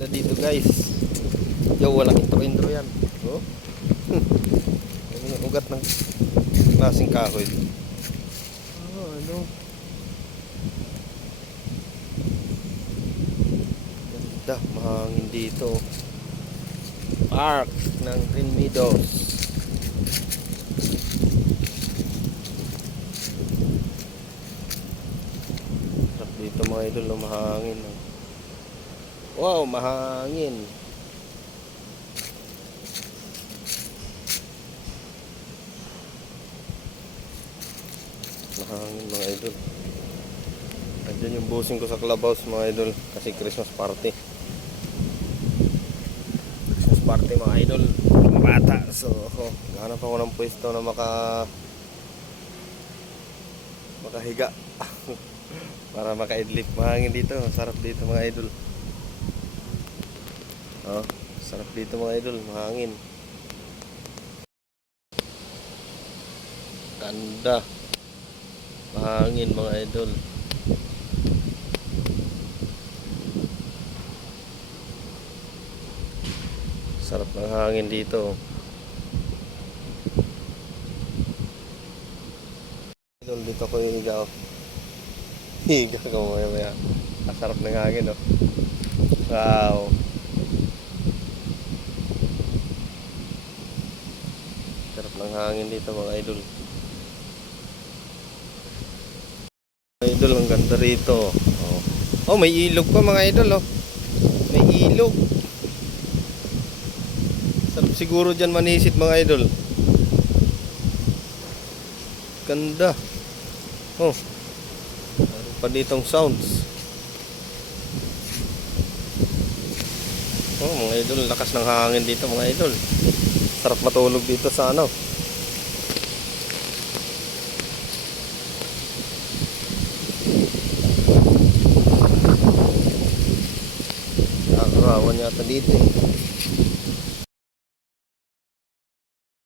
Na dito guys. Yo, walang intro-intro yan. Oh. Yung ugat ng klaseng kahoy. Oh, ano? Ganda, mahangin dito. Park ng Green Meadows. Sarap dito mga idol, mahangin. Wow, mahangin. Mahangin mga idol. Andyan yung busing ko sa clubhouse mga idol. Kasi Christmas party. Christmas party mga idol. Mga bata. So, gahanap ako ng pwesto na makahiga. Para makaidlip. Mahangin dito. Sarap dito mga idol. Oh, sarap dito mga idol. Mahangin. Ganda. Mahangin mga idol. Sarap ng hangin dito. Idol, dito ko higa. Higa ko maya. Sarap ng hangin, oh. Wow. Sarap ng hangin dito mga idol. Mga idol, ang ganda rito. Oh, may ilog pa mga idol, oh. May ilog. Sarap siguro dyan manisid mga idol. Ganda. Oh. Meron pa ditong sounds. Oh mga idol, lakas ng hangin dito mga idol. Sarap matulog dito sa ano. Nakakarawan yata dito eh.